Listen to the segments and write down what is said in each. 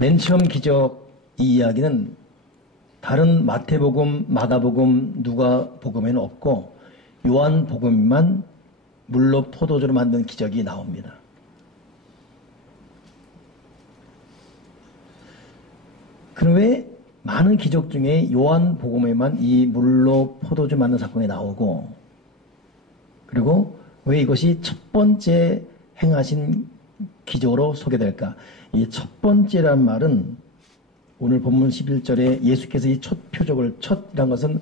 맨 처음 기적 이 이야기는 다른 마태복음, 마가복음, 누가복음에는 없고 요한복음만 물로 포도주로 만든 기적이 나옵니다. 그럼 왜 많은 기적 중에 요한복음에만 이 물로 포도주 만든 사건이 나오고, 그리고 왜 이것이 첫 번째 행하신 기적으로 소개될까? 이 첫 번째란 말은 오늘 본문 11절에 예수께서 이 첫 표적을, 첫이란 것은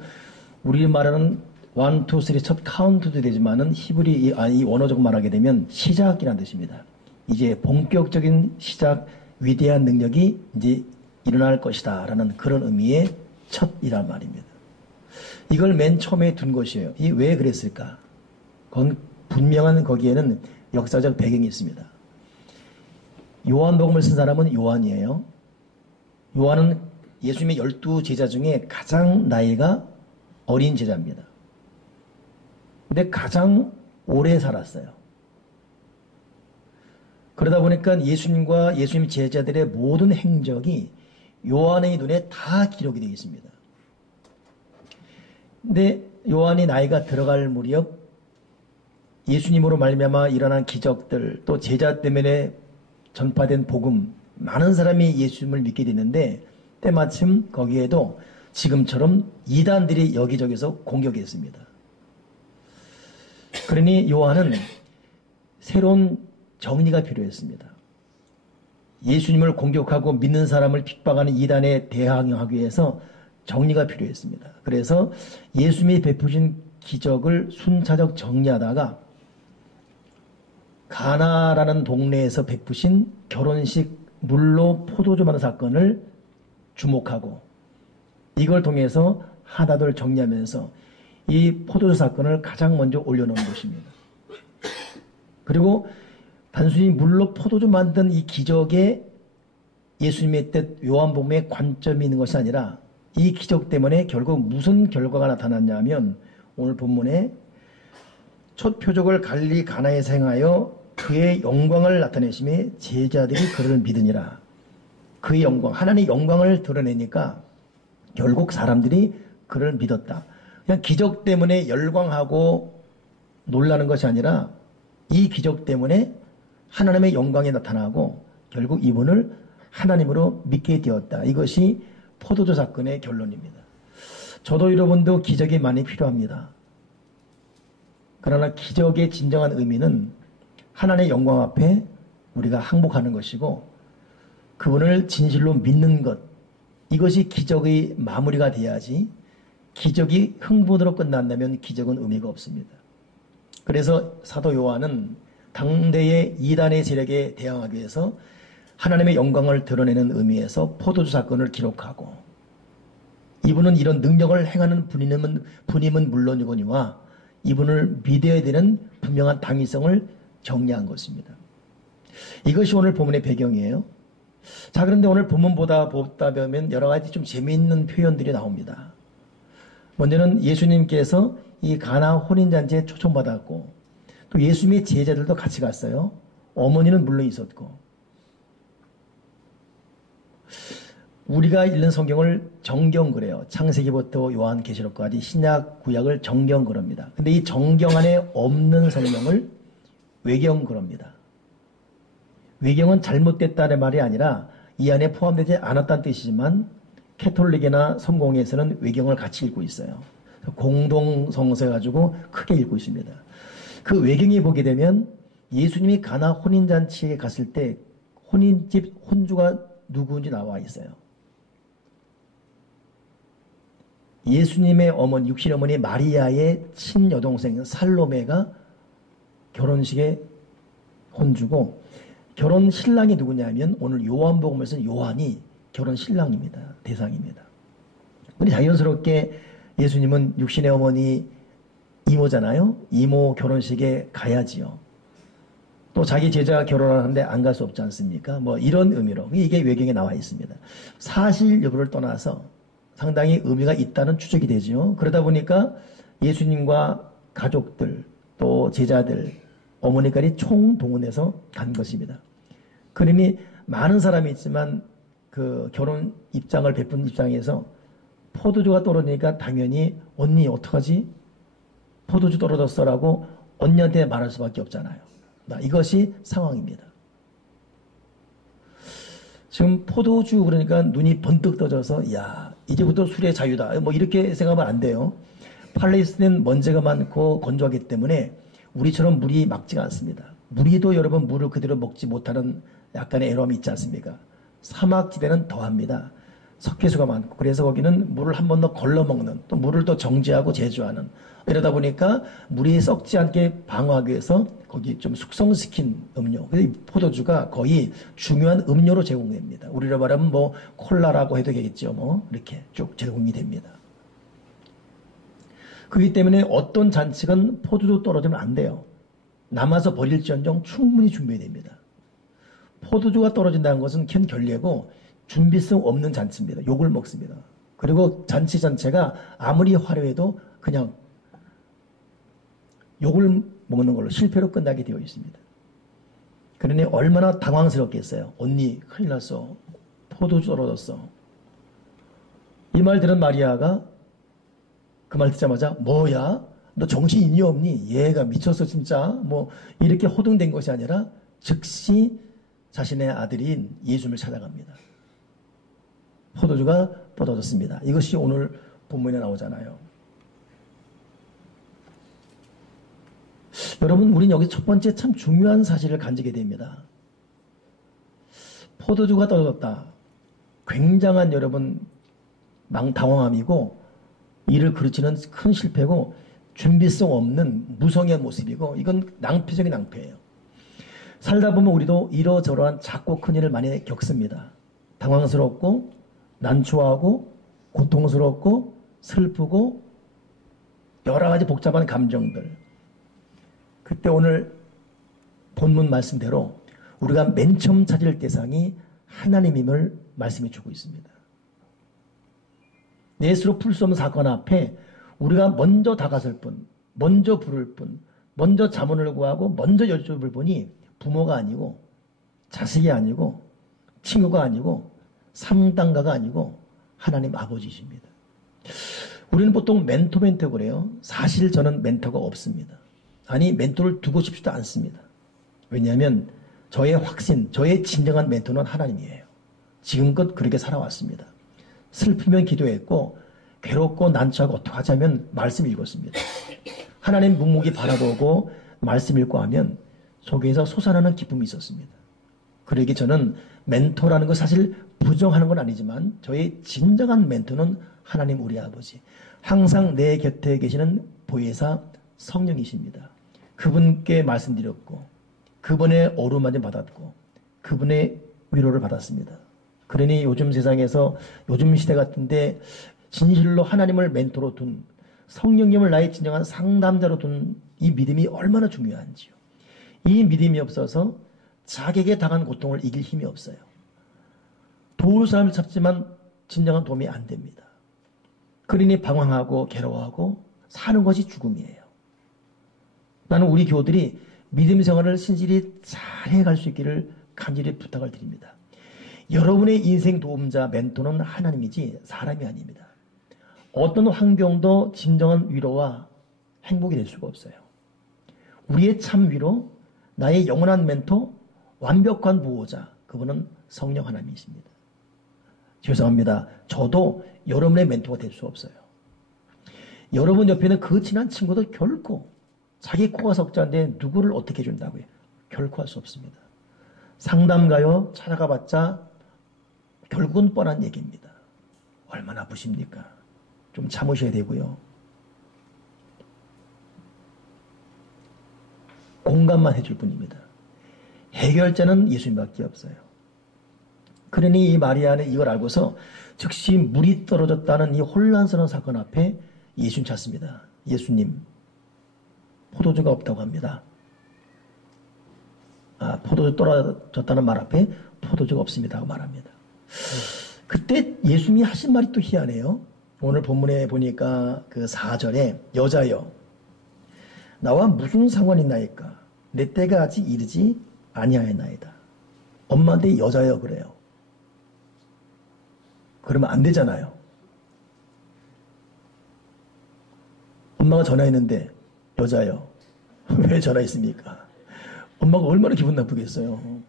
우리 말하는 1, 2, 3 첫 카운트도 되지만은 히브리 이 원어적으로 말하게 되면 시작이라는 뜻입니다. 이제 본격적인 시작, 위대한 능력이 이제 일어날 것이다 라는 그런 의미의 첫이란 말입니다. 이걸 맨 처음에 둔 것이에요. 이 왜 그랬을까? 그건 분명한 거기에는 역사적 배경이 있습니다. 요한복음을 쓴 사람은 요한이에요. 요한은 예수님의 12 제자 중에 가장 나이가 어린 제자입니다. 근데 가장 오래 살았어요. 그러다 보니까 예수님과 예수님 제자들의 모든 행적이 요한의 눈에 다 기록이 되어 있습니다. 근데 요한이 나이가 들어갈 무렵 예수님으로 말미암아 일어난 기적들, 또 제자 때문에 전파된 복음, 많은 사람이 예수님을 믿게 됐는데 때마침 거기에도 지금처럼 이단들이 여기저기서 공격했습니다. 그러니 요한은 새로운 정리가 필요했습니다. 예수님을 공격하고 믿는 사람을 핍박하는 이단에 대항하기 위해서 정리가 필요했습니다. 그래서 예수님이 베푸신 기적을 순차적 정리하다가 가나라는 동네에서 베푸신 결혼식 물로 포도주 만든 사건을 주목하고 이걸 통해서 하나둘 정리하면서 이 포도주 사건을 가장 먼저 올려놓은 것입니다. 그리고 단순히 물로 포도주 만든 이 기적에 예수님의 뜻 요한복음의 관점이 있는 것이 아니라 이 기적 때문에 결국 무슨 결과가 나타났냐 하면 오늘 본문에 첫 표적을 갈릴리 가나에서 행하여 그의 영광을 나타내심에 제자들이 그를 믿으니라. 그의 영광, 하나님의 영광을 드러내니까 결국 사람들이 그를 믿었다. 그냥 기적 때문에 열광하고 놀라는 것이 아니라 이 기적 때문에 하나님의 영광이 나타나고 결국 이분을 하나님으로 믿게 되었다. 이것이 포도주 사건의 결론입니다. 저도 여러분도 기적이 많이 필요합니다. 그러나 기적의 진정한 의미는 하나님의 영광 앞에 우리가 항복하는 것이고 그분을 진실로 믿는 것, 이것이 기적의 마무리가 돼야지 기적이 흥분으로 끝난다면 기적은 의미가 없습니다. 그래서 사도 요한은 당대의 이단의 세력에 대항하기 위해서 하나님의 영광을 드러내는 의미에서 포도주 사건을 기록하고 이분은 이런 능력을 행하는 분임은 물론이거니와 이분을 믿어야 되는 분명한 당위성을 정리한 것입니다. 이것이 오늘 본문의 배경이에요. 자, 그런데 오늘 본문 보다 보면 여러 가지 좀 재미있는 표현들이 나옵니다. 먼저는 예수님께서 이 가나 혼인잔치에 초청받았고 또 예수님의 제자들도 같이 갔어요. 어머니는 물론 있었고. 우리가 읽는 성경을 정경그래요. 창세기부터 요한계시록까지 신약 구약을 정경그럽니다. 근데 이 정경 안에 없는 성경을 외경그럽니다. 외경은 잘못됐다는 말이 아니라 이 안에 포함되지 않았다는 뜻이지만 캐톨릭이나 성공에서는 외경을 같이 읽고 있어요. 공동성서 가지고 크게 읽고 있습니다. 그 외경에 보게 되면 예수님이 가나 혼인잔치에 갔을 때 혼인집 혼주가 누구인지 나와 있어요. 예수님의 어머니, 육신 어머니 마리아의 친여동생 살로메가 결혼식의 혼주고 결혼 신랑이 누구냐면 오늘 요한복음에서 요한이 결혼 신랑입니다. 대상입니다. 근데 자연스럽게 예수님은 육신의 어머니 이모잖아요. 이모 결혼식에 가야지요. 또 자기 제자가 결혼하는데 안 갈 수 없지 않습니까? 뭐 이런 의미로 이게 외경에 나와 있습니다. 사실 여부를 떠나서 상당히 의미가 있다는 추측이 되죠. 그러다 보니까 예수님과 가족들 또 제자들 어머니까지 총동원해서 간 것입니다. 그러니 많은 사람이 있지만 그 결혼 입장을 베푼 입장에서 포도주가 떨어지니까 당연히 언니 어떡하지? 포도주 떨어졌어라고 언니한테 말할 수밖에 없잖아요. 이것이 상황입니다. 지금 포도주 그러니까 눈이 번뜩 떠져서 야 이제부터 술의 자유다 뭐 이렇게 생각하면 안 돼요. 팔레스틴은 먼지가 많고 건조하기 때문에 우리처럼 물이 맑지가 않습니다. 무리도 여러분 물을 그대로 먹지 못하는 약간의 애로움이 있지 않습니까? 사막지대는 더합니다. 석회수가 많고 그래서 거기는 물을 한 번 더 걸러 먹는 또 물을 또 정제하고 제조하는 이러다 보니까 물이 썩지 않게 방어하기 위해서 거기 좀 숙성시킨 음료. 그래서 이 포도주가 거의 중요한 음료로 제공됩니다. 우리로 말하면 뭐 콜라라고 해도 되겠죠. 뭐 이렇게 쭉 제공이 됩니다. 그렇기 때문에 어떤 잔치건 포도주 떨어지면 안 돼요. 남아서 버릴지언정 충분히 준비됩니다. 포도주가 떨어진다는 것은 큰 결례고 준비성 없는 잔치입니다. 욕을 먹습니다. 그리고 잔치 전체가 아무리 화려해도 그냥 욕을 먹는 걸로 실패로 끝나게 되어 있습니다. 그러니 얼마나 당황스럽겠어요. 언니 큰일 났어. 포도주 떨어졌어. 이 말 들은 마리아가 그 말 듣자마자 뭐야? 너 정신 있니 없니? 얘가 미쳤어 진짜. 뭐 이렇게 호등된 것이 아니라 즉시 자신의 아들인 예수님을 찾아갑니다. 포도주가 떨어졌습니다. 이것이 오늘 본문에 나오잖아요. 여러분 우린 여기 첫 번째 참 중요한 사실을 간직해야 됩니다. 포도주가 떨어졌다. 굉장한 여러분 당황함이고 이를 그르치는 큰 실패고 준비성 없는 무성의 모습이고 이건 낭패적인 낭패예요. 살다 보면 우리도 이러저러한 작고 큰 일을 많이 겪습니다. 당황스럽고 난초하고 고통스럽고 슬프고 여러 가지 복잡한 감정들. 그때 오늘 본문 말씀대로 우리가 맨 처음 찾을 대상이 하나님임을 말씀해 주고 있습니다. 내 스스로 풀 수 없는 사건 앞에 우리가 먼저 다가설 뿐, 먼저 부를 뿐, 먼저 자문을 구하고 먼저 여쭤볼 분이 부모가 아니고 자식이 아니고 친구가 아니고 상담가가 아니고 하나님 아버지십니다. 우리는 보통 멘토 그래요. 사실 저는 멘토가 없습니다. 아니 멘토를 두고 싶지도 않습니다. 왜냐하면 저의 확신, 저의 진정한 멘토는 하나님이에요. 지금껏 그렇게 살아왔습니다. 슬프면 기도했고 괴롭고 난처하고 어떡하자면 말씀 읽었습니다. 하나님 묵묵히 바라보고 말씀 읽고 하면 속에서 솟아나는 기쁨이 있었습니다. 그러기 저는 멘토라는 거 사실 부정하는 건 아니지만 저의 진정한 멘토는 하나님 우리 아버지. 항상 내 곁에 계시는 보혜사 성령이십니다. 그분께 말씀드렸고 그분의 어루만짐 받았고 그분의 위로를 받았습니다. 그러니 요즘 세상에서 요즘 시대 같은데 진실로 하나님을 멘토로 둔 성령님을 나의 진정한 상담자로 둔 이 믿음이 얼마나 중요한지요. 이 믿음이 없어서 자객에 당한 고통을 이길 힘이 없어요. 도울 사람을 찾지만 진정한 도움이 안 됩니다. 그러니 방황하고 괴로워하고 사는 것이 죽음이에요. 나는 우리 교우들이 믿음 생활을 신실히 잘 해갈 수 있기를 간절히 부탁을 드립니다. 여러분의 인생 도움자 멘토는 하나님이지 사람이 아닙니다. 어떤 환경도 진정한 위로와 행복이 될 수가 없어요. 우리의 참 위로, 나의 영원한 멘토, 완벽한 보호자, 그분은 성령 하나님이십니다. 죄송합니다. 저도 여러분의 멘토가 될 수 없어요. 여러분 옆에는 그 친한 친구도 결코 자기 코가 석자인데 누구를 어떻게 준다고요? 결코 할 수 없습니다. 상담가요 찾아가봤자 결국은 뻔한 얘기입니다. 얼마나 아프십니까? 좀 참으셔야 되고요. 공감만 해줄 뿐입니다. 해결자는 예수님밖에 없어요. 그러니 이 마리아는 이걸 알고서 즉시 물이 떨어졌다는 이 혼란스러운 사건 앞에 예수님 찾습니다. 예수님, 포도주가 없다고 합니다. 포도주 떨어졌다는 말 앞에 포도주가 없습니다 하고 말합니다. 그때 예수님이 하신 말이 또 희한해요. 오늘 본문에 보니까 그 4절에 여자여 나와 무슨 상관이 있나이까 내 때가 아직 이르지 아니하였나이다. 엄마한테 여자여 그래요. 그러면 안 되잖아요. 엄마가 전화했는데 여자요. 왜 전화했습니까? 엄마가 얼마나 기분 나쁘겠어요.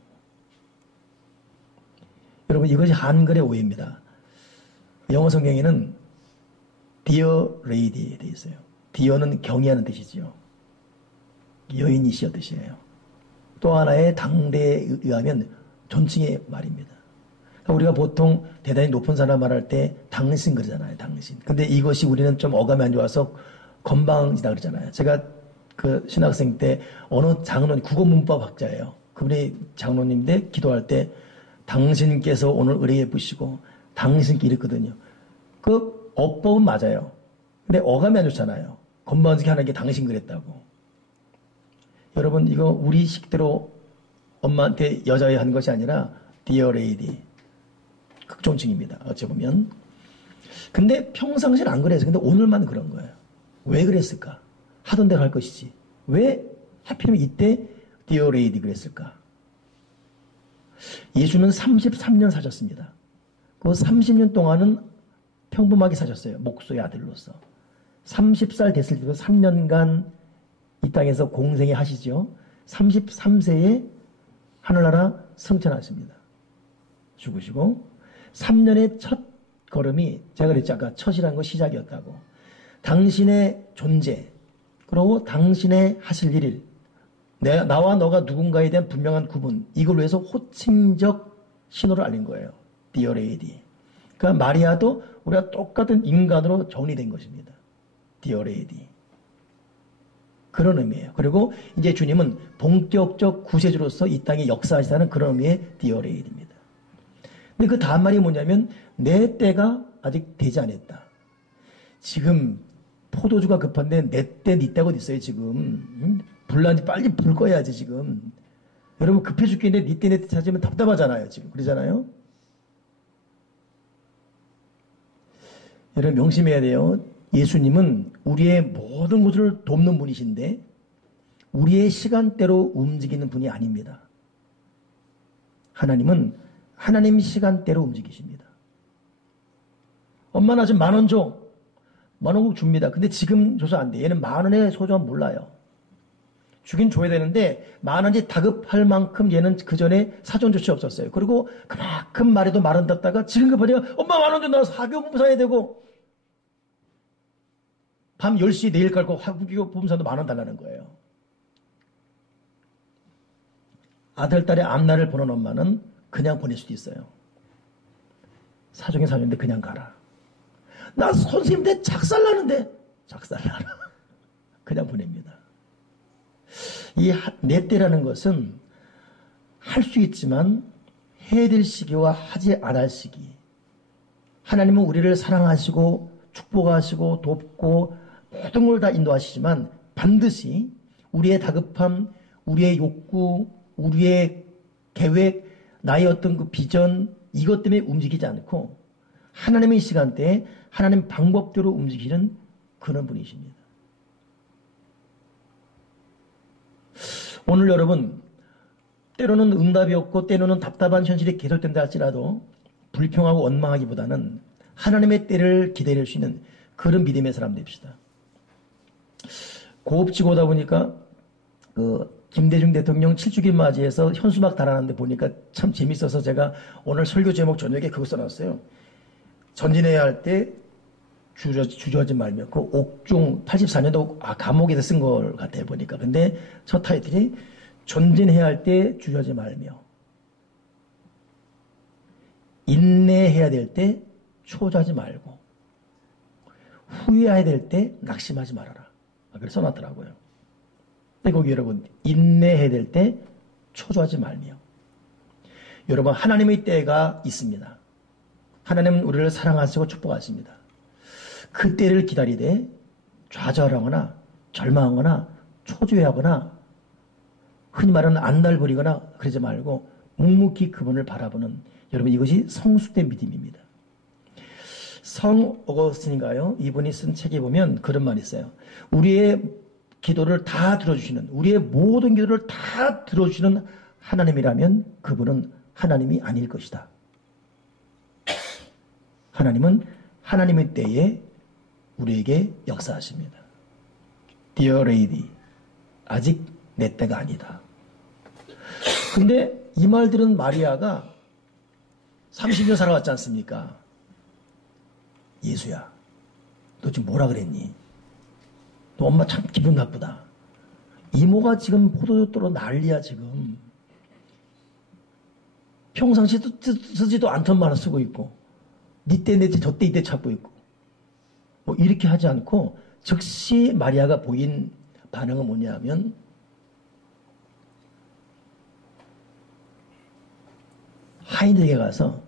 여러분 이것이 한글의 오해입니다. 영어 성경에는 Dear Lady 되어 있어요. Dear는 경의하는 뜻이지요. 여인이시여 뜻이에요. 또 하나의 당대에 의하면 존칭의 말입니다. 그러니까 우리가 보통 대단히 높은 사람 말할 때 당신 그러잖아요. 당신. 근데 이것이 우리는 좀 어감이 안 좋아서 건방지다 그러잖아요. 제가 그 신학생 때 어느 장로님, 국어문법 학자예요. 그분이 장로님인데 기도할 때 당신께서 오늘 의뢰해 보시고 당신께 이랬거든요. 그 어법은 맞아요. 근데 어감이 안 좋잖아요. 건방지게 하는 게 당신 그랬다고. 여러분 이거 우리 식대로 엄마한테 여자애 한 것이 아니라 Dear Lady. 극존칭입니다. 어찌 보면. 근데 평상시는 안 그래서 근데 오늘만 그런 거예요. 왜 그랬을까? 하던 대로 할 것이지. 왜 하필이면 이때 Dear Lady 그랬을까? 예수는 33년 사셨습니다. 그 30년 동안은 평범하게 사셨어요. 목소의 아들로서. 30살 됐을 때도 3년간 이 땅에서 공생애 하시죠. 33세에 하늘나라 승천하십니다. 죽으시고 3년의 첫 걸음이 제가 그랬죠. 아까 첫이라는 건 시작이었다고. 당신의 존재 그리고 당신의 하실 일 나와 너가 누군가에 대한 분명한 구분 이걸 위해서 호칭적 신호를 알린 거예요. Dear Lady. 그러니까 마리아도 우리가 똑같은 인간으로 정리된 것입니다. Dear Lady. 그런 의미예요. 그리고 이제 주님은 본격적 구세주로서 이 땅에 역사하시다는 그런 의미의 Dear Lady입니다. 근데 그 다음 말이 뭐냐면 내 때가 아직 되지 않았다. 지금 포도주가 급한데 내 때, 네 때가 어디 있어요 지금. 불난지 빨리 불 꺼야지 지금. 여러분 급해 죽겠는데 네 때, 내 때 찾으면 답답하잖아요 지금. 그러잖아요. 여러분 명심해야 돼요. 예수님은 우리의 모든 것을 돕는 분이신데 우리의 시간대로 움직이는 분이 아닙니다. 하나님은 하나님 시간대로 움직이십니다. 엄마 나 지금 10,000원 줘. 10,000원 꼭 줍니다. 근데 지금 줘서 안 돼. 얘는 10,000원의 소중함 몰라요. 주긴 줘야 되는데 10,000원이 다급할 만큼 얘는 그 전에 사전 조치 없었어요. 그리고 그만큼 말해도 말 안 듣다가 지금 급하니까 엄마 10,000원 좀 나와서 학교 사야 되고 밤 10시 내일 갈고 학교 보험사도 10,000원 달라는 거예요. 아들, 딸의 앞날을 보는 엄마는 그냥 보낼 수도 있어요. 사정이 사정인데 그냥 가라. 나 선생님한테 작살나는데 작살나라. 그냥 보냅니다. 이 내 때라는 것은 할 수 있지만 해야 될 시기와 하지 않을 시기. 하나님은 우리를 사랑하시고 축복하시고 돕고 모든 걸 다 인도하시지만 반드시 우리의 다급함, 우리의 욕구, 우리의 계획, 나의 어떤 그 비전 이것 때문에 움직이지 않고 하나님의 시간대에 하나님 방법대로 움직이는 그런 분이십니다. 오늘 여러분 때로는 응답이 없고 때로는 답답한 현실이 계속된다 할지라도 불평하고 원망하기보다는 하나님의 때를 기다릴 수 있는 그런 믿음의 사람 됩시다. 고업지고 오다 보니까 김대중 대통령 7주기 맞이해서 현수막 달아놨는데 보니까 참 재밌어서 제가 오늘 설교 제목 저녁에 그거 써놨어요. 전진해야 할 때 주저하지 말며 그 옥중 84년도 감옥에서 쓴 걸 같아요 보니까. 근데 첫 타이틀이 전진해야 할 때 주저하지 말며 인내해야 될 때 초조하지 말고 후회해야 될 때 낙심하지 말아라. 그래서 써놨더라고요. 근데 거기 여러분 인내해야 될 때 초조하지 말며. 여러분 하나님의 때가 있습니다. 하나님은 우리를 사랑하시고 축복하십니다. 그 때를 기다리되 좌절하거나 절망하거나 초조해하거나 흔히 말하는 안달부리거나 그러지 말고 묵묵히 그분을 바라보는 여러분 이것이 성숙된 믿음입니다. 성 어거스틴인가요? 이분이 쓴 책에 보면 그런 말이 있어요. 우리의 기도를 다 들어주시는 우리의 모든 기도를 다 들어주시는 하나님이라면 그분은 하나님이 아닐 것이다. 하나님은 하나님의 때에 우리에게 역사하십니다. Dear lady, 아직 내 때가 아니다. 근데 이 말 들은 마리아가 30년 살아왔지 않습니까? 예수야, 너 지금 뭐라 그랬니? 너 엄마 참 기분 나쁘다. 이모가 지금 포도주 떨어 난리야 지금. 평상시 쓰지도 않던 말을 쓰고 있고 니 때 내 때 저 때 이때 찾고 있고 뭐 이렇게 하지 않고 즉시 마리아가 보인 반응은 뭐냐면 하인들에게 가서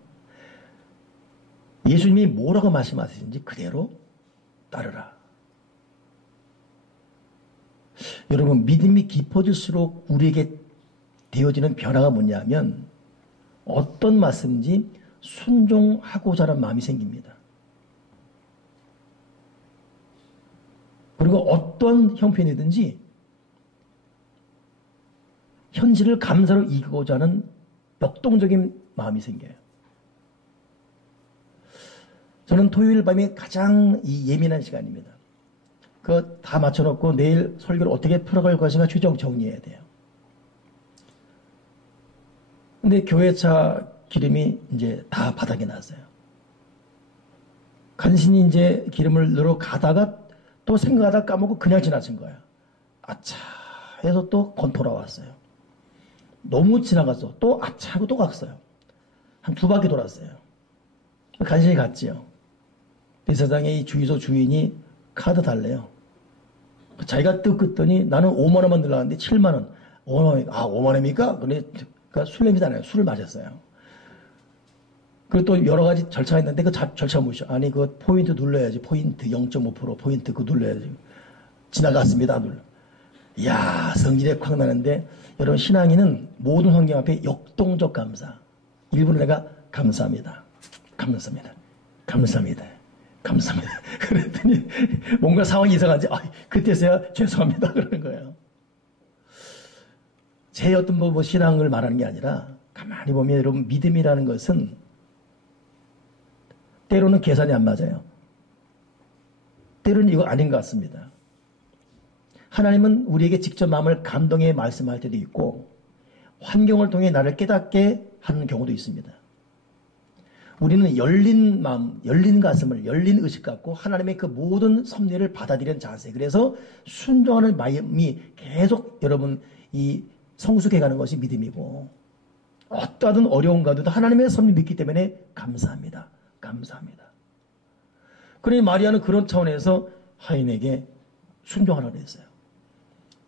예수님이 뭐라고 말씀하시는지 그대로 따르라. 여러분, 믿음이 깊어질수록 우리에게 되어지는 변화가 뭐냐면 어떤 말씀인지 순종하고자 하는 마음이 생깁니다. 그리고 어떤 형편이든지 현실을 감사로 이기고자 하는 역동적인 마음이 생겨요. 저는 토요일 밤이 가장 예민한 시간입니다. 그거 다 맞춰놓고 내일 설교를 어떻게 풀어갈 것인가 최종 정리해야 돼요. 근데 교회차 기름이 이제 다 바닥에 났어요. 간신히 이제 기름을 넣으러 가다가 또 생각하다 까먹고 그냥 지나친 거예요. 아차 해서 또 건돌아왔어요. 너무 지나갔어. 또 아차 하고 또 갔어요. 한 2바퀴 돌았어요. 간신히 갔지요. 이 세상에 이 주유소 주인이 카드 달래요. 자기가 뜯었더니 나는 5만 원만 들어갔는데 7만 원. 5만 원. 아, 5만 원입니까? 그러니까 술 냄새잖아요. 술을 마셨어요. 그리고 또 여러 가지 절차가 있는데 그 절차 무시죠. 아니, 그 포인트 눌러야지. 포인트 0.5% 포인트 그거 눌러야지. 지나갔습니다. 눌러. 이야, 성질이 확 나는데 여러분, 신앙인은 모든 환경 앞에 역동적 감사. 일부러 내가 감사합니다. 감사합니다. 감사합니다. 감사합니다. 그랬더니 뭔가 상황이 이상한지 그때서야 죄송합니다. 그러는 거예요. 제 어떤 뭐 신앙을 말하는 게 아니라 가만히 보면 여러분 믿음이라는 것은 때로는 계산이 안 맞아요. 때로는 이거 아닌 것 같습니다. 하나님은 우리에게 직접 마음을 감동해 말씀할 때도 있고 환경을 통해 나를 깨닫게 하는 경우도 있습니다. 우리는 열린 마음, 열린 가슴을, 열린 의식 갖고 하나님의 그 모든 섭리를 받아들이는 자세. 그래서 순종하는 마음이 계속 여러분 이 성숙해가는 것이 믿음이고 어떠하든 어려운 가운데도 하나님의 섭리 믿기 때문에 감사합니다. 감사합니다. 그러니 마리아는 그런 차원에서 하인에게 순종하라고 했어요.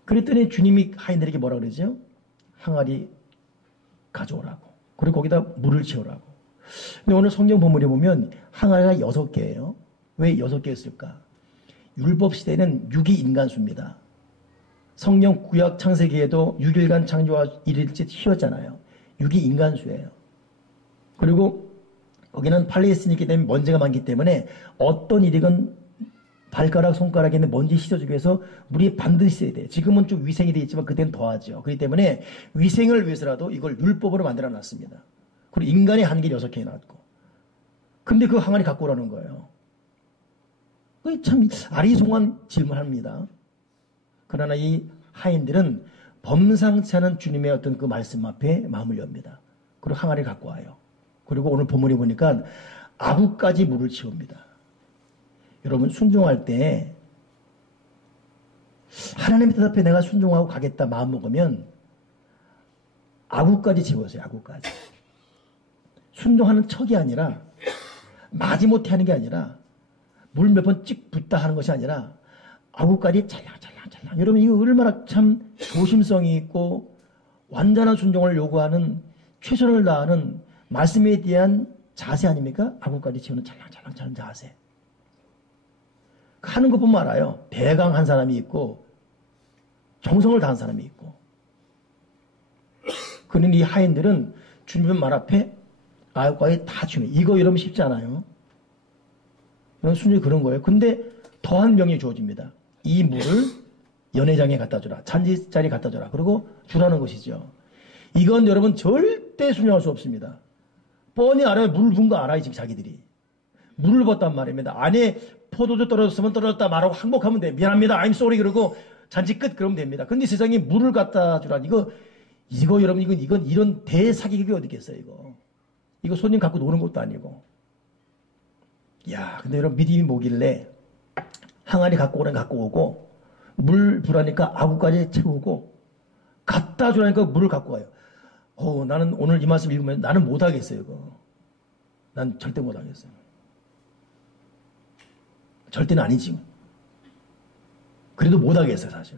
그랬더니 주님이 하인들에게 뭐라고 그러죠? 항아리 가져오라고. 그리고 거기다 물을 채우라고. 근데 오늘 성경 본문에 보면 항아리가 6개예요. 왜 6개였을까? 율법 시대는 6이 인간수입니다. 성령 구약 창세기에도 6일간 창조와 1일째 쉬었잖아요. 6이 인간수예요. 그리고 거기는 팔레스틴이 있기 때문에 먼지가 많기 때문에 어떤 일이건 발가락, 손가락에 있는 먼지 씻어주기 위해서 물이 반드시 있어야 돼요. 지금은 좀 위생이 되어 있지만 그때는 더하죠. 그렇기 때문에 위생을 위해서라도 이걸 율법으로 만들어 놨습니다. 그리고 인간의 한계를 6개 나왔고. 근데 그 항아리 갖고 오라는 거예요. 참 아리송한 질문합니다. 그러나 이 하인들은 범상치 않은 주님의 어떤 그 말씀 앞에 마음을 엽니다. 그리고 항아리 갖고 와요. 그리고 오늘 본문에 보니까 아구까지 물을 채웁니다. 여러분 순종할 때 하나님의 뜻 앞에 내가 순종하고 가겠다 마음 먹으면 아구까지 채워서요. 아구까지. 순종하는 척이 아니라 마지못해 하는 게 아니라 물 몇 번 찍 붓다 하는 것이 아니라 아구까지 찰랑찰랑찰랑. 여러분 이거 얼마나 참 조심성이 있고 완전한 순종을 요구하는 최선을 다하는 말씀에 대한 자세 아닙니까? 아구까지 채우는 찰랑찰랑찰랑 자세. 하는 것 보면 알아요. 대강한 사람이 있고 정성을 다한 사람이 있고. 그러니 이 하인들은 주님의 말 앞에 아구까지 다 주네. 이거 여러분 쉽지 않아요. 이런 순전히 그런 거예요. 근데 더한 명이 주어집니다. 이 물을 연회장에 갖다 주라. 잔디자리에 갖다 주라. 그리고 주라는 것이죠. 이건 여러분 절대 순종할 수 없습니다. 뻔히 알아요. 물 부은 거 알아요. 지금 자기들이. 물을 붓단 말입니다. 안에 포도주 떨어졌으면 떨어졌다 말하고 항복하면 돼. 미안합니다. I'm sorry 그러고 잔치 끝 그러면 됩니다. 근데 세상에 물을 갖다 주라니 이거 여러분 이건 이런 대사기극이 어디 있겠어요 이거 손님 갖고 노는 것도 아니고. 야, 근데 여러분 믿음이 뭐길래 항아리 갖고 오라니 갖고 오고 물 부라니까 아구까지 채우고 갖다 주라니까 물을 갖고 와요. 나는 오늘 이 말씀 읽으면 나는 못하겠어요 이거. 난 절대 못하겠어요. 절대는 아니지. 그래도 못하겠어요 사실.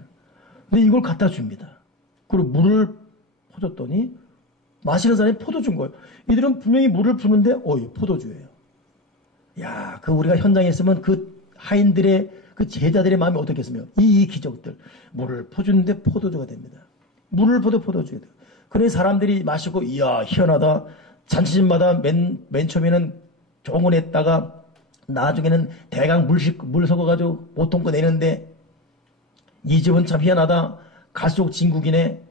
근데 이걸 갖다 줍니다. 그리고 물을 퍼줬더니 마시는 사람이 포도 준 거예요. 이들은 분명히 물을 푸는데 포도주예요. 야, 우리가 현장에 있으면 그 하인들의 그 제자들의 마음이 어떻겠으며 이 기적들 물을 퍼주는데 포도주가 됩니다. 물을 퍼도 포도주가 돼요. 그래 사람들이 마시고 이야 희한하다. 잔치집마다 맨 처음에는 종원했다가 나중에는 대강 물 섞어가지고 보통 거 내는데 이 집은 참 희한하다. 갈수록 진국이네.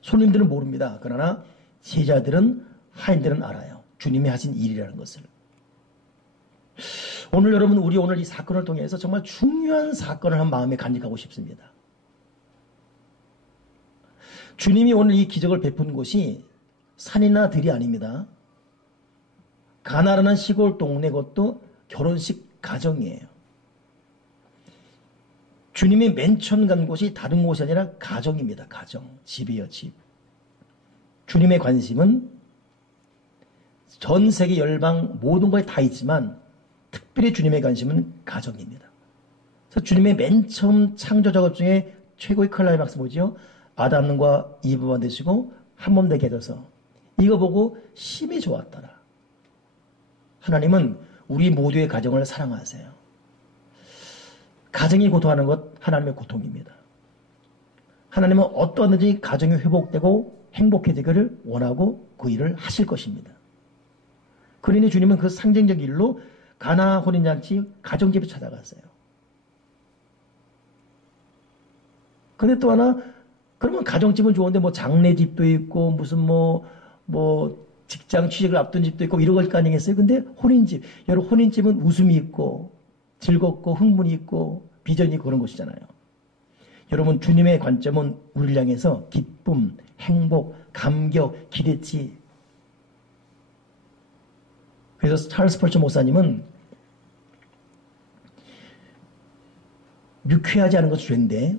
손님들은 모릅니다. 그러나 제자들은 하인들은 알아요. 주님이 하신 일이라는 것을. 오늘 여러분 우리 오늘 이 사건을 통해서 정말 중요한 사건을 한 마음에 간직하고 싶습니다. 주님이 오늘 이 기적을 베푼 곳이 산이나 들이 아닙니다. 가나라는 시골 동네 것도 결혼식 가정이에요. 주님이 맨 처음 간 곳이 다른 곳이 아니라 가정입니다. 가정. 집이에요. 집. 주님의 관심은 전 세계 열방 모든 것에 다 있지만 특별히 주님의 관심은 가정입니다. 그래서 주님의 맨 처음 창조 작업 중에 최고의 클라이막스 뭐죠? 아담과 이브 만드시고 한 몸 되게 해줘서 이거 보고 심히 좋았더라. 하나님은 우리 모두의 가정을 사랑하세요. 가정이 고통하는 것 하나님의 고통입니다. 하나님은 어떠하든지 가정이 회복되고 행복해지기를 원하고 그 일을 하실 것입니다. 그러니 주님은 그 상징적 일로 가나 혼인잔치 가정집에 찾아갔어요. 근데 또 하나 그러면 가정집은 좋은데 뭐 장례집도 있고 무슨 뭐 직장 취직을 앞둔 집도 있고 이런 걸 거 아니겠어요? 근데 혼인집, 여러분 혼인집은 웃음이 있고 즐겁고 흥분이 있고 비전이 있고 그런 곳이잖아요. 여러분 주님의 관점은 우리를 향해서 기쁨, 행복, 감격, 기대치. 그래서 찰스 펄처 목사님은 유쾌하지 않은 것이 죄인데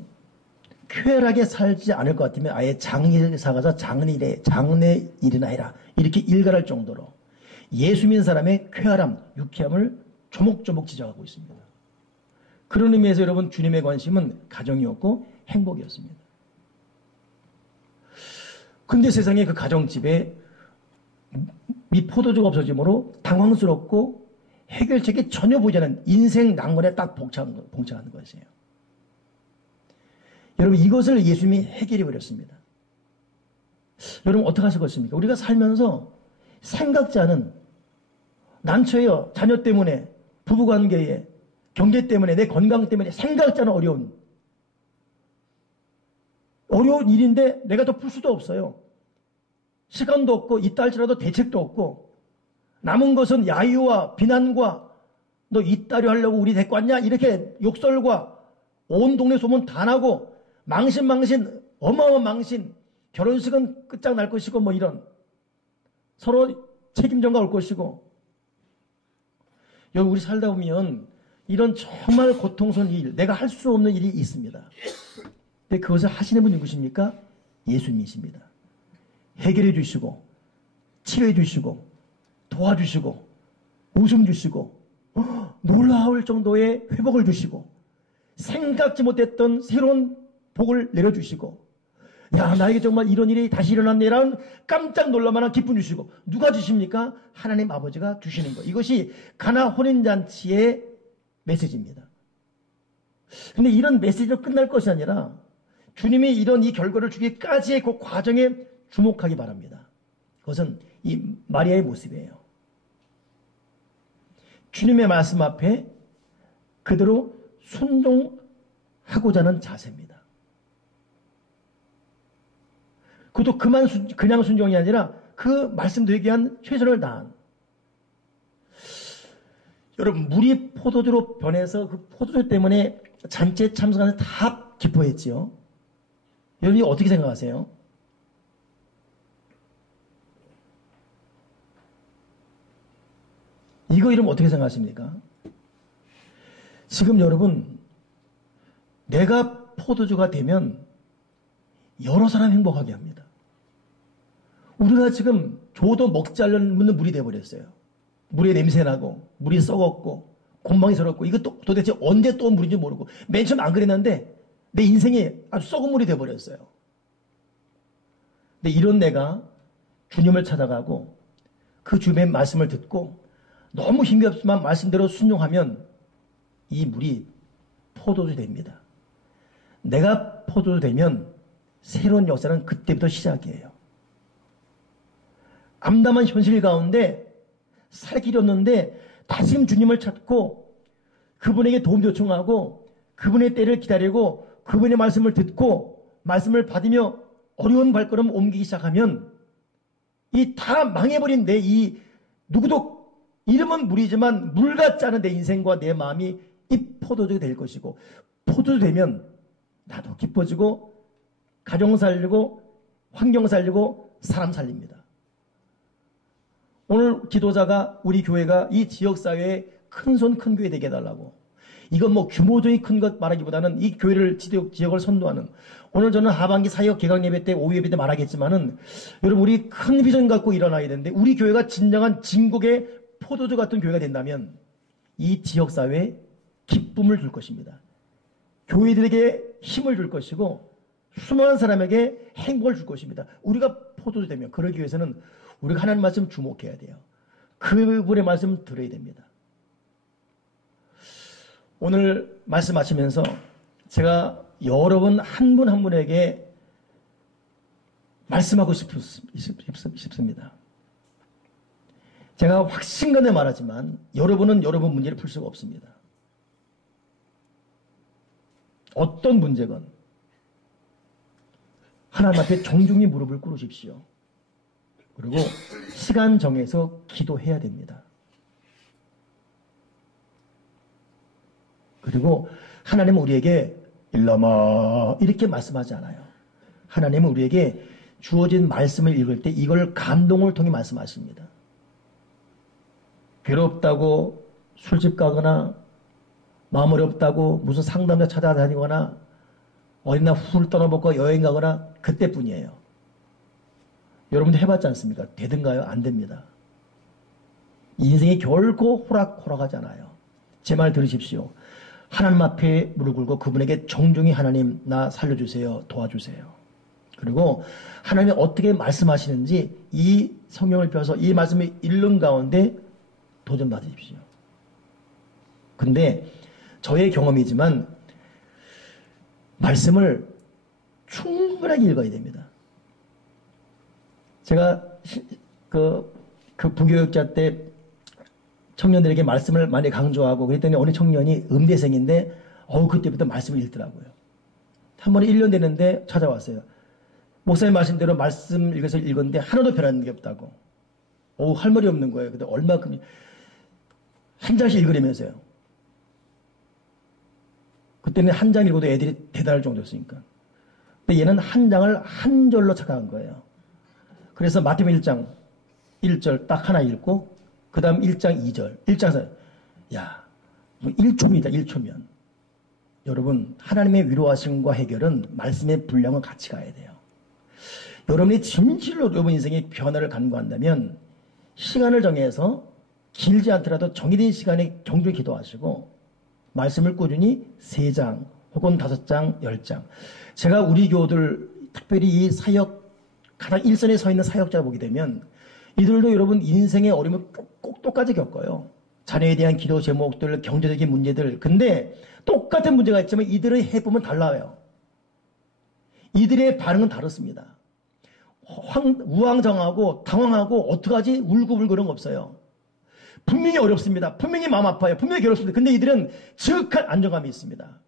쾌활하게 살지 않을 것 같으면 아예 장례사 가서 장례 일어나라 이렇게 일갈할 정도로 예수 믿는 사람의 쾌활함, 유쾌함을 조목조목 지적하고 있습니다. 그런 의미에서 여러분 주님의 관심은 가정이었고 행복이었습니다. 근데 세상에 그 가정집에 이 포도주가 없어지므로 당황스럽고 해결책이 전혀 보이지 않는 인생 난관에 딱 봉착하는 것이에요. 여러분 이것을 예수님이 해결해 버렸습니다. 여러분 어떻게 하실 것입니까? 우리가 살면서 생각지 않은 난처해요. 자녀 때문에, 부부관계에, 경제 때문에, 내 건강 때문에 생각지 않은 어려운 일인데 내가 더 풀 수도 없어요. 시간도 없고 있다 할지라도 대책도 없고 남은 것은 야유와 비난과 너 이따위 하려고 우리 데리고 왔냐 이렇게 욕설과 온 동네 소문 다 나고 망신 어마어마한 망신 결혼식은 끝장날 것이고 뭐 이런 서로 책임전가 올 것이고 여기 우리 살다 보면 이런 정말 고통스러운 일 내가 할 수 없는 일이 있습니다. 근데 그것을 하시는 분이 누구십니까? 예수님이십니다. 해결해 주시고 치료해 주시고 도와주시고 웃음 주시고 놀라울 정도의 회복을 주시고 생각지 못했던 새로운 복을 내려주시고 야 나에게 정말 이런 일이 다시 일어났네라는 깜짝 놀랄만한 기쁨 주시고 누가 주십니까? 하나님 아버지가 주시는 것. 이것이 가나 혼인잔치의 메시지입니다. 근데 이런 메시지로 끝날 것이 아니라 주님이 이런 이 결과를 주기까지의 그 과정에 주목하기 바랍니다. 그것은 이 마리아의 모습이에요. 주님의 말씀 앞에 그대로 순종하고자 하는 자세입니다. 그것도 그냥 순종이 아니라 그 말씀 되기 위한 최선을 다한 여러분, 물이 포도주로 변해서 그 포도주 때문에 잔치에 참석하는 다 기뻐했지요. 여러분이 어떻게 생각하세요? 이거 이러면 어떻게 생각하십니까? 지금 여러분, 내가 포도주가 되면 여러 사람 행복하게 합니다. 우리가 지금 줘도 먹지 않는 물이 돼버렸어요. 물에 냄새나고 물이 썩었고 곰팡이 서럽고 이거 도대체 언제 또 물인지 모르고 맨 처음 안 그랬는데 내 인생이 아주 썩은 물이 돼버렸어요. 근데 이런 내가 주님을 찾아가고 그 주님의 말씀을 듣고 너무 힘이 없지만 말씀대로 순종하면 이 물이 포도주 됩니다. 내가 포도주 되면 새로운 역사는 그때부터 시작이에요. 암담한 현실 가운데 살 길이 없는데 다시 주님을 찾고 그분에게 도움 요청하고 그분의 때를 기다리고 그분의 말씀을 듣고 말씀을 받으며 어려운 발걸음 옮기기 시작하면 이 다 망해버린 내 이 누구도 이름은 물이지만 물 같지 않은 내 인생과 내 마음이 이 포도주가 될 것이고 포도주 되면 나도 기뻐지고 가정 살리고 환경 살리고 사람 살립니다. 오늘 지도자가 우리 교회가 이 지역사회에 큰손 큰 교회 되게 해달라고 이건 뭐 규모적인 큰 것 말하기보다는 이 교회를 지역을 선도하는 오늘 저는 하반기 사역 개강 예배 때 오후 예배 때 말하겠지만은 여러분 우리 큰 비전 갖고 일어나야 되는데 우리 교회가 진정한 진국의 포도주 같은 교회가 된다면 이 지역사회에 기쁨을 줄 것입니다. 교회들에게 힘을 줄 것이고 수많은 사람에게 행복을 줄 것입니다. 우리가 포도주 되면 그러기 위해서는 우리가 하나님 말씀 주목해야 돼요. 그분의 말씀 들어야 됩니다. 오늘 말씀하시면서 제가 여러분 한 분 한 분에게 말씀하고 싶습니다. 제가 확신간에 말하지만 여러분은 여러분 문제를 풀 수가 없습니다. 어떤 문제건 하나님 앞에 정중히 무릎을 꿇으십시오. 그리고 시간 정해서 기도해야 됩니다. 그리고 하나님은 우리에게 일러마 이렇게 말씀하지 않아요. 하나님은 우리에게 주어진 말씀을 읽을 때 이걸 감동을 통해 말씀하십니다. 괴롭다고 술집 가거나 마음 어렵다고 무슨 상담자 찾아다니거나 어디나 훌 떠나먹고 여행 가거나 그때뿐이에요. 여러분도 해봤지 않습니까? 되든가요? 안 됩니다. 인생이 결코 호락호락하지 않아요. 제 말 들으십시오. 하나님 앞에 무릎 꿇고 그분에게 정중히 하나님 나 살려주세요. 도와주세요. 그리고 하나님이 어떻게 말씀하시는지 이 성경을 펴서 이 말씀을 읽는 가운데 도전받으십시오. 근데 저의 경험이지만 말씀을 충분하게 읽어야 됩니다. 제가 그 부교육자 때 청년들에게 말씀을 많이 강조하고 그랬더니 어느 청년이 음대생인데 그때부터 말씀을 읽더라고요. 한 번에 1년 됐는데 찾아왔어요. 목사님 말씀대로 말씀 읽어서 읽었는데 하나도 변하는 게 없다고. 할 말이 없는 거예요. 근데 얼마큼 한 장씩 읽으려면서요. 그때는 한 장 읽어도 애들이 대단할 정도였으니까. 근데 얘는 한 장을 한 절로 착각한 거예요. 그래서 마태복음 1장 1절 딱 하나 읽고 그 다음 1장 2절 1장에서 야 1초입니다. 1초면. 여러분 하나님의 위로하심과 해결은 말씀의 분량과 같이 가야 돼요. 여러분이 진실로 여러분 인생의 변화를 간구한다면 시간을 정해서 길지 않더라도 정해진 시간에 정중히 기도하시고 말씀을 꾸준히 3장 혹은 5장 10장 제가 우리 교우들 특별히 이 사역 가장 일선에 서 있는 사역자를 보게 되면 이들도 여러분 인생의 어려움을 꼭 똑같이 겪어요. 자녀에 대한 기도 제목들, 경제적인 문제들. 근데 똑같은 문제가 있지만 이들의 해법은 달라요. 이들의 반응은 다릅니다. 우왕좌왕하고 당황하고 어떡하지? 울고불고는 없어요. 분명히 어렵습니다. 분명히 마음 아파요. 분명히 괴롭습니다. 근데 이들은 즉한 안정감이 있습니다.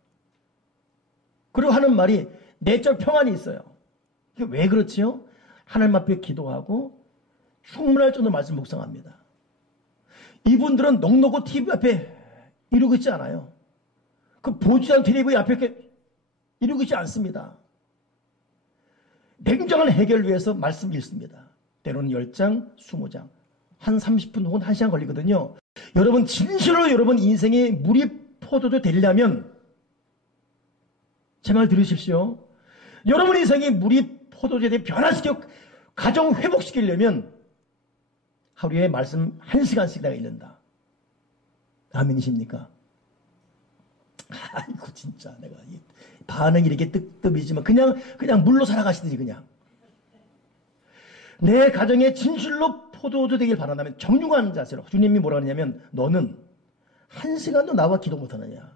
그리고 하는 말이 내적 평안이 있어요. 이게 왜 그렇지요? 하나님 앞에 기도하고 충분할 정도 말씀 묵상합니다. 이분들은 넉넉고 TV 앞에 이러고 있지 않아요. 그 보지한 TV 앞에 이렇게 이러고 있지 않습니다. 냉정한 해결을 위해서 말씀 읽습니다. 때로는 10장, 20장, 한 30분 혹은 1시간 걸리거든요. 여러분 진실로 여러분 인생의 물이 포도주 되려면 제 말 들으십시오. 여러분 인생의 물이 포도주에 대해 변화시켜 가정 회복시키려면 하루에 말씀 1시간씩 내가 읽는다. 아멘이십니까? 아이고 진짜 내가 반응이 이렇게 뜨뜻이지만 그냥 물로 살아가시듯이 그냥 내 가정에 진실로 포도주 되길 바란다면 정중한 자세로 주님이 뭐라 하냐면 너는 1시간도 나와 기도 못하느냐.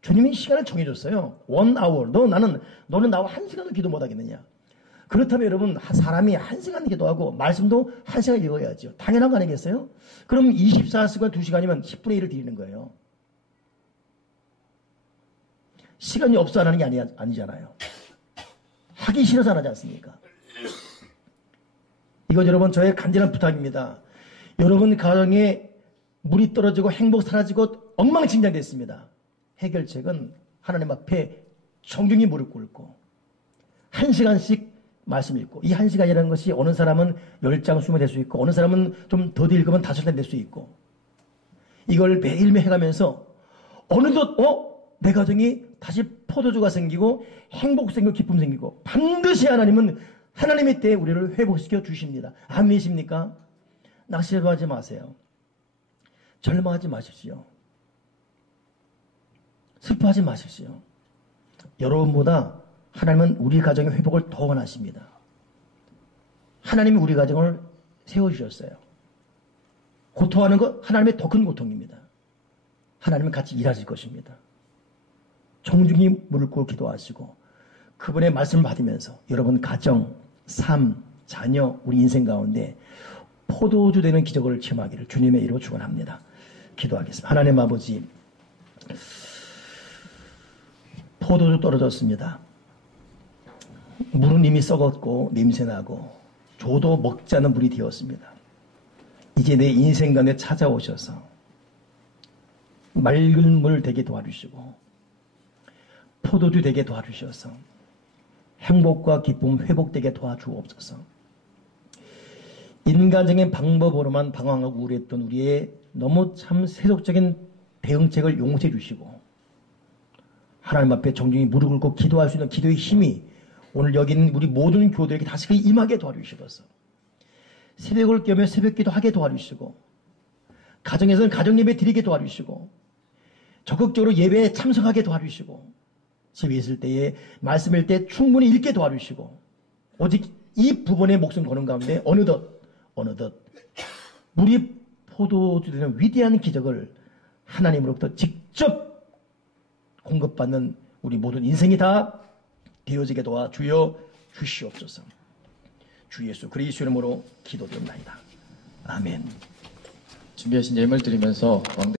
주님이 시간을 정해줬어요. 1hour. 너는 나와 1시간도 기도 못하겠느냐. 그렇다면 여러분 사람이 1시간 기도하고 말씀도 1시간 읽어야죠. 당연한 거 아니겠어요? 그럼 24시간 2시간이면 10분의 1을 드리는 거예요. 시간이 없어 안 하는 게 아니잖아요. 하기 싫어서 안 하지 않습니까? 이건 여러분 저의 간절한 부탁입니다. 여러분 가정에 물이 떨어지고 행복 사라지고 엉망진창됐습니다. 해결책은 하나님 앞에 정중히 무릎 꿇고 1시간씩 말씀 읽고 이 1시간이라는 것이 어느 사람은 10장 20장 될 수 있고 어느 사람은 좀 더 읽으면 5장 될 수 있고 이걸 매일매일 해가면서 어느덧 내 가정이 다시 포도주가 생기고 행복 생기고 기쁨 생기고 반드시 하나님은 하나님의 때에 우리를 회복시켜 주십니다. 아멘이십니까? 낙심하지 마세요. 절망하지 마십시오. 슬퍼하지 마십시오. 여러분보다 하나님은 우리 가정의 회복을 더 원하십니다. 하나님이 우리 가정을 세워주셨어요. 고통하는 것 하나님의 더 큰 고통입니다. 하나님은 같이 일하실 것입니다. 정중히 무릎 꿇고 기도하시고 그분의 말씀을 받으면서 여러분 가정, 삶, 자녀, 우리 인생 가운데 포도주 되는 기적을 체험하기를 주님의 이름으로 축원합니다. 기도하겠습니다. 하나님 아버지 포도주 떨어졌습니다. 물은 이미 썩었고 냄새나고 줘도 먹지 않는 물이 되었습니다. 이제 내 인생 가운데 찾아오셔서 맑은 물 되게 도와주시고 포도주 되게 도와주셔서 행복과 기쁨 회복되게 도와주옵소서. 인간적인 방법으로만 방황하고 우려했던 우리의 너무 참 세속적인 대응책을 용서해 주시고 하나님 앞에 정중히 무릎 꿇고 기도할 수 있는 기도의 힘이 오늘 여기 있는 우리 모든 교도에게 다시 임하게 도와주시옵소서. 새벽을 깨며 새벽기도 하게 도와주시고 가정에서는 가정예배 드리게 도와주시고 적극적으로 예배에 참석하게 도와주시고 집에 있을 때에 말씀일 때 충분히 읽게 도와주시고 오직 이 부분에 목숨 거는 가운데 어느덧 우리 포도주 되는 위대한 기적을 하나님으로부터 직접 공급받는 우리 모든 인생이 다 되어지게 도와주여 주시옵소서. 주 예수 그리스도 이름으로 기도드립니다. 아멘. 준비하신 예물 드리면서